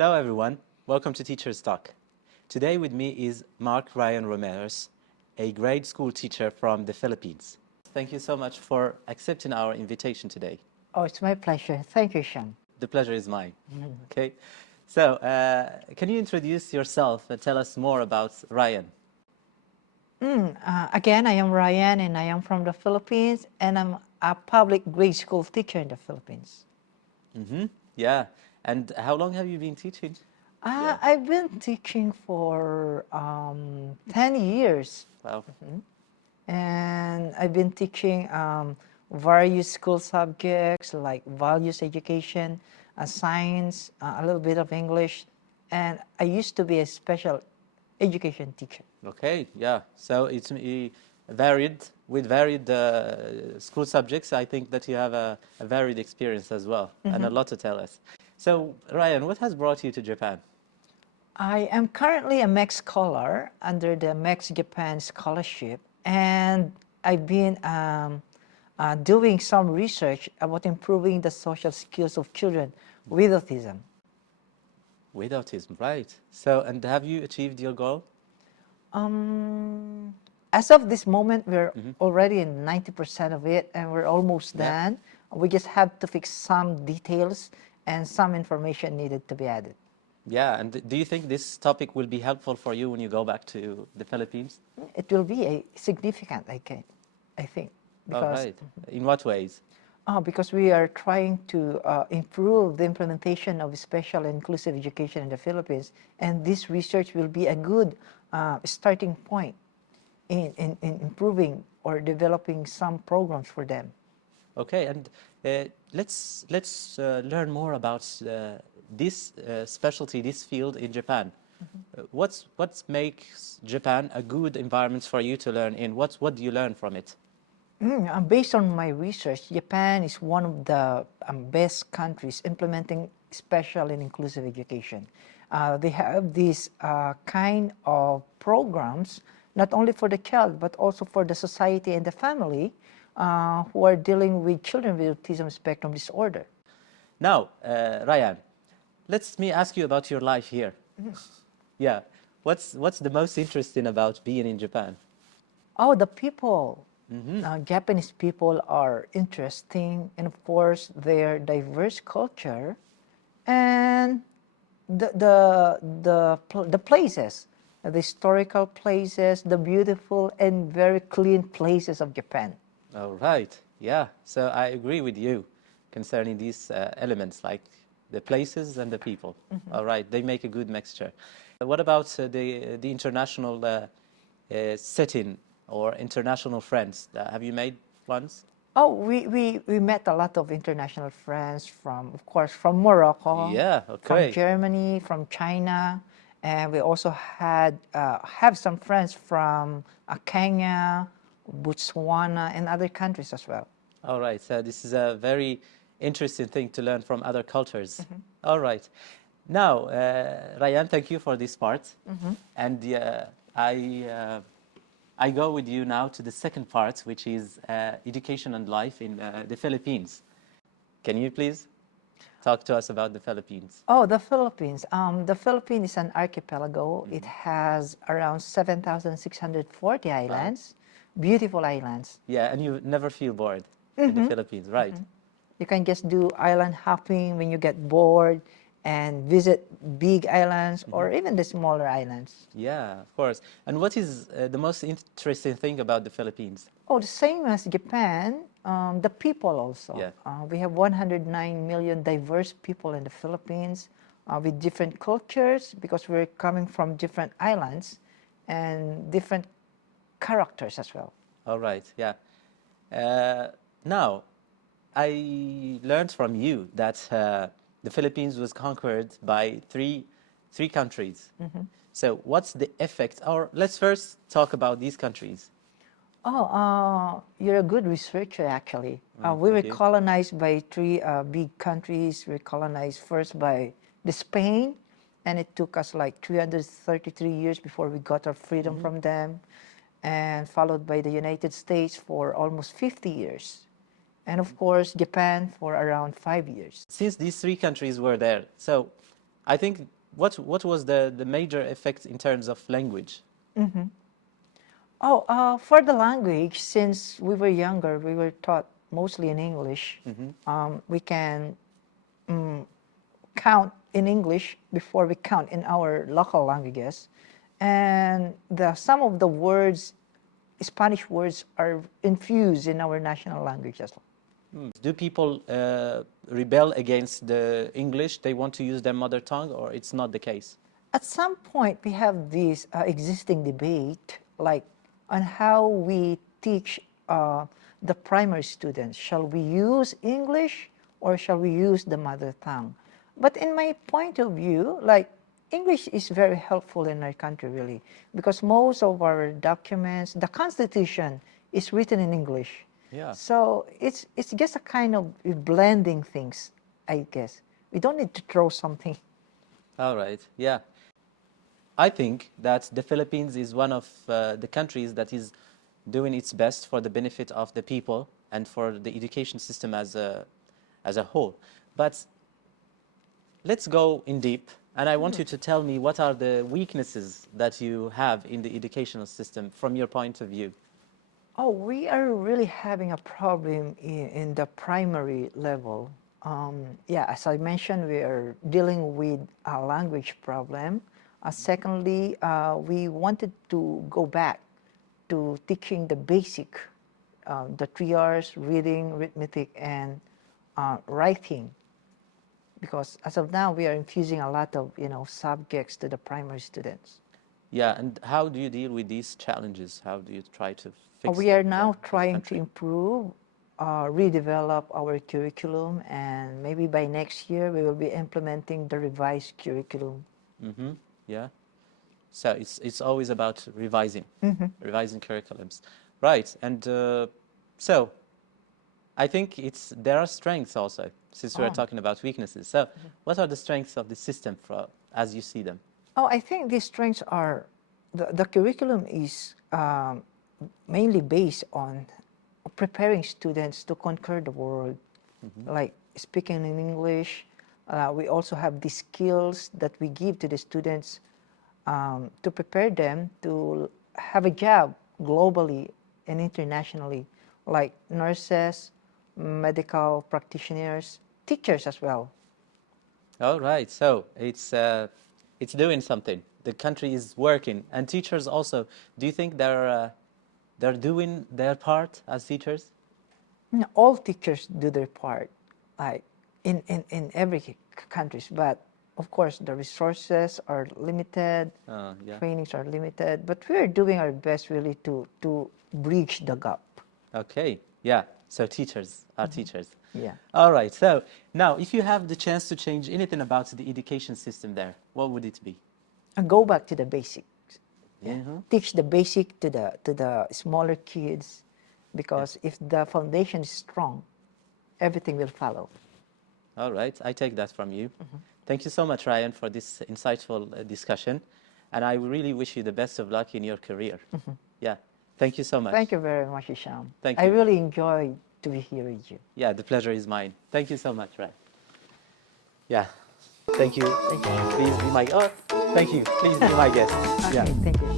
Hello everyone, welcome to Teacher's Talk. Today with me is Mark Ryan Romeros, a grade school teacher from the Philippines. Thank you so much for accepting our invitation today. Oh, it's my pleasure. Thank you, Sean. The pleasure is mine. Okay, so can you introduce yourself and tell us more about Ryan? Again, I am Ryan and I am from the Philippines and I'm a public grade school teacher in the Philippines. Yeah, and how long have you been teaching? Yeah. I've been teaching for 10 years Wow. and I've been teaching various school subjects like values education, science, a little bit of English, and I used to be a special education teacher. Okay, yeah. So it's varied with varied school subjects. I think that you have a varied experience as well, and a lot to tell us. So, Ryan, what has brought you to Japan? I am currently a MEX scholar under the MEX Japan Scholarship, and I've been doing some research about improving the social skills of children with autism. With autism, right? So, and have you achieved your goal? As of this moment, we're already in 90% of it, and we're almost done. We just have to fix some details and some information needed to be added. Yeah, and do you think this topic will be helpful for you when you go back to the Philippines? It will be a significant, I think. All right. In what ways? Because we are trying to improve the implementation of special and inclusive education in the Philippines, and this research will be a good starting point in improving or developing some programs for them. Okay, and let's learn more about this specialty, this field in Japan. What makes Japan a good environment for you to learn in? What do you learn from it? Based on my research, Japan is one of the best countries implementing special and inclusive education. They have these kind of programs, not only for the child, but also for the society and the family who are dealing with children with autism spectrum disorder. Now, Ryan, let me ask you about your life here. Yeah, what's the most interesting about being in Japan? Oh, the people. Japanese people are interesting, and of course, their diverse culture, and the places, the historical places, the beautiful and very clean places of Japan. All right, yeah. So I agree with you concerning these elements, like the places and the people. All right, they make a good mixture. What about the international setting or international friends? Have you made ones? Oh, we met a lot of international friends from, of course, from Morocco, Yeah, from okay. Germany, from China, and we also have some friends from Kenya, Botswana, and other countries as well. All right, so this is a very interesting thing to learn from other cultures. All right. Now, Ryan, thank you for this part. And I go with you now to the second part, which is education and life in the Philippines. Can you please talk to us about the Philippines? Oh, the Philippines. The Philippines is an archipelago. It has around 7,640 islands, beautiful islands. Yeah, and you never feel bored in the Philippines, right? You can just do island hopping when you get bored and visit big islands or even the smaller islands. Yeah, of course. And what is the most interesting thing about the Philippines? Oh, the same as Japan, the people also. Yeah. We have 109 million diverse people in the Philippines with different cultures because we're coming from different islands and different characters as well. All right, yeah. Now, I learned from you that the Philippines was conquered by three countries. So, what's the effect? Or let's first talk about these countries. Oh, you're a good researcher, actually. We were thank you. colonized by three big countries. We were colonized first by the Spain, and it took us like 333 years before we got our freedom from them, and followed by the United States for almost 50 years. And of course, Japan for around 5 years. Since these three countries were there, so I think what was the major effect in terms of language? Oh, for the language, since we were younger, we were taught mostly in English. We can count in English before we count in our local languages. And some of the words, Spanish words, are infused in our national language as well. Do people rebel against the English? They want to use their mother tongue, or it's not the case? At some point, we have this existing debate, like on how we teach the primary students. Shall we use English or shall we use the mother tongue? But in my point of view, like English is very helpful in our country, really, because most of our documents, the Constitution, is written in English. Yeah. So it's just a kind of blending things, I guess. We don't need to throw something. All right. Yeah. I think that the Philippines is one of the countries that is doing its best for the benefit of the people and for the education system as a whole. But let's go in deep, and I want you to tell me what are the weaknesses that you have in the educational system from your point of view. Oh, we are really having a problem in the primary level. Yeah, as I mentioned, we are dealing with a language problem. Secondly, we wanted to go back to teaching the basic, the 3 R's, reading, arithmetic, and writing. Because as of now, we are infusing a lot of subjects to the primary students. Yeah, and how do you deal with these challenges? How do you try to fix We are them, now as a trying to country? improve, redevelop our curriculum, and maybe by next year we will be implementing the revised curriculum. Yeah. So it's always about revising curriculums, right? And so I think there are strengths also, since we are talking about weaknesses. So what are the strengths of the system as you see them? Oh, I think these strengths are, the curriculum is mainly based on preparing students to conquer the world, like speaking in English. We also have the skills that we give to the students to prepare them to have a job globally and internationally, like nurses, medical practitioners, teachers as well. All right. So it's doing something. The country is working, and teachers also. Do you think they're doing their part as teachers? All teachers do their part, like in every countries, but of course the resources are limited, Yeah. trainings are limited, but we are doing our best really to bridge the gap. Okay. Yeah. So teachers are teachers. Yeah. All right. So now, if you have the chance to change anything about the education system there, what would it be? And go back to the basics. Yeah. Teach the basic to the smaller kids, because if the foundation is strong, everything will follow. All right. I take that from you. Thank you so much, Ryan, for this insightful discussion. And I really wish you the best of luck in your career. Yeah. Thank you so much. Thank you very much, Isham. Thank I you. really enjoyed to be here with you. Yeah, the pleasure is mine. Thank you so much, Ryan. Yeah. Thank you. Thank you. Please be my... Oh, thank you. Please be my guest. Okay, Yeah. thank you.